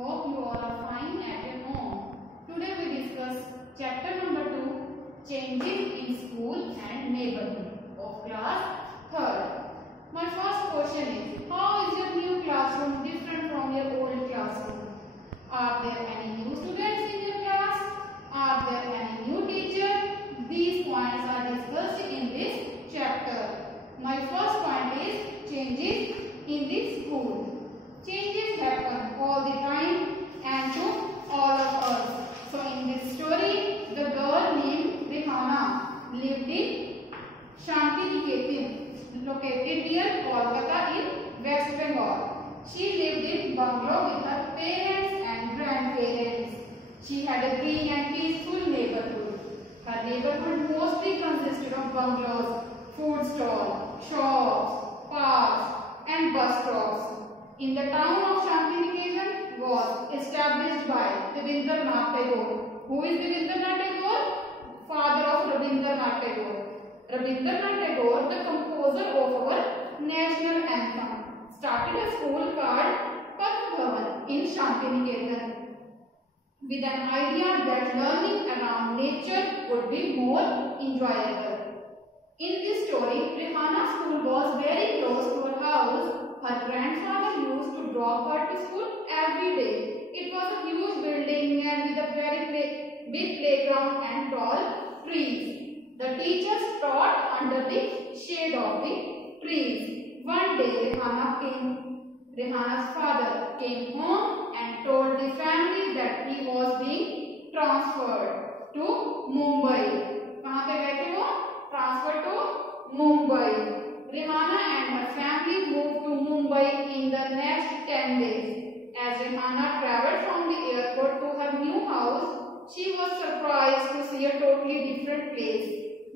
Hope you all are fine at your home. Today we discuss chapter number 2, Changes in School and Neighborhood of class 3rd. My first question is, how is your new classroom different from your old classroom? Are there any new students in your class? Are there any new teachers? These points are discussed in this chapter. My first point is changes in the school. Changes happen all the time and to all of us. So in this story, the girl named Rihanna lived in Shantiniketan, located near Kolkata in West Bengal. She lived in bungalow with her parents and grandparents. She had a green and peaceful neighborhood. Her neighborhood mostly consisted of bungalows, food stalls, shops, parks and bus stops. In the town of Shantiniketan was established by Rabindranath Tagore. Who is Rabindranath Tagore? Father of Rabindranath Tagore. Rabindranath Tagore, the composer of our national anthem, started a school called Path Bhavan in Shantiniketan with an idea that learning around nature would be more enjoyable. In this story, Rihanna's school was very close to her house. Her grandfather used to drop her to school every day. It was a huge building and with a very big playground and tall trees. The teachers taught under the shade of the trees. One day, Rihanna's father came home and told the family that he was being transferred to Mumbai. कहाँ पे गए थे वो? Transferred to Mumbai. Rihanna and her family moved to Mumbai in the next 10 days. As Rihanna travelled from the airport to her new house, she was surprised to see a totally different place.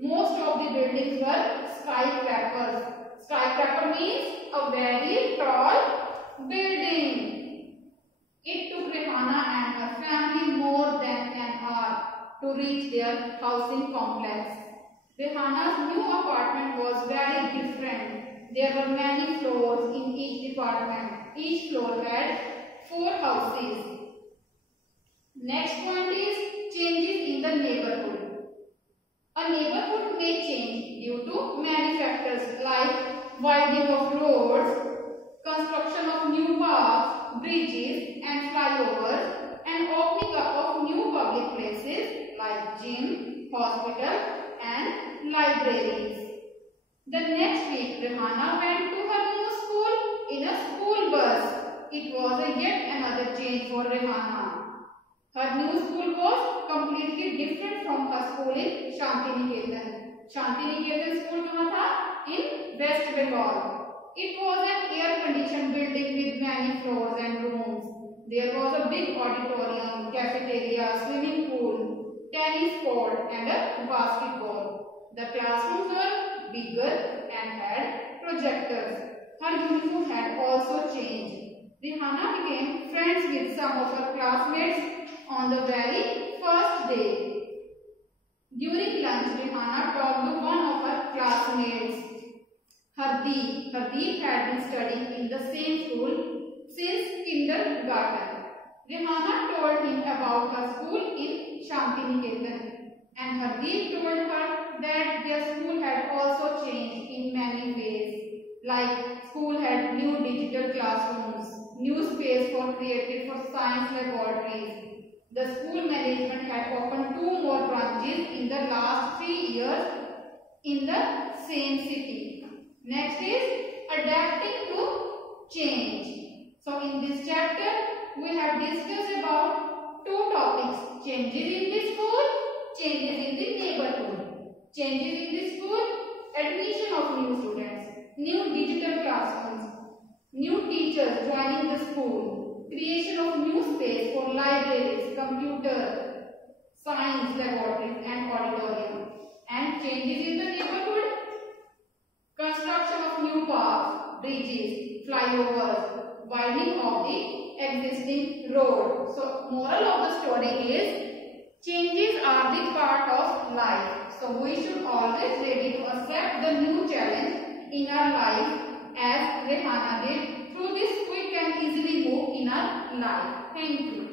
Most of the buildings were skyscrapers. Skyscraper means a very tall building. It took Rihanna and her family more than an hour to reach their housing complex. Rihanna's new apartment was very different. There were many floors in each department. Each floor had 4 houses. Next point is changes in the neighborhood. A neighborhood may change due to many factors like widening of roads, construction of new parks, bridges and flyovers, and opening up of new public places like gym, hospital and libraries. The next week, Rihanna went to her new school in a school bus. It was yet another change for Rihanna. Her new school was completely different from her school in Shantiniketan. Shantiniketan school कहाँ था? In West Bengal. It was an air-conditioned building with many floors and rooms. There was a big auditorium, cafeteria, swimming pool, tennis court and a basketball. The classrooms were bigger and had projectors. Her uniform had also changed. Rihanna became friends with some of her classmates on the very first day. During lunch, Rihanna talked to one of her classmates, Hardeep. Hardeep had been studying in the same school since kindergarten. Rihanna told him about her school in Shantiniketan, and Hardeep told her that their school had also changed in many ways. Like school had new digital classrooms, new space created for science laboratories. The school management had opened 2 more branches in the last 3 years in the same city. Next is adapting to change. So in this chapter, we have discussed about 2 topics: changes in the school, changes in the neighborhood. Changes in the school, admission of new students, new digital classrooms, new teachers joining the school, creation of new space for libraries, computer, science laboratories and auditorium. And changes in the neighborhood, construction of new parks, bridges, flyovers, widening of the existing road. So moral of the story is changes are the part of life. So we should always ready to accept the new challenge in our life as Rihanna did. Through this we can easily move in our life. life. Thank you.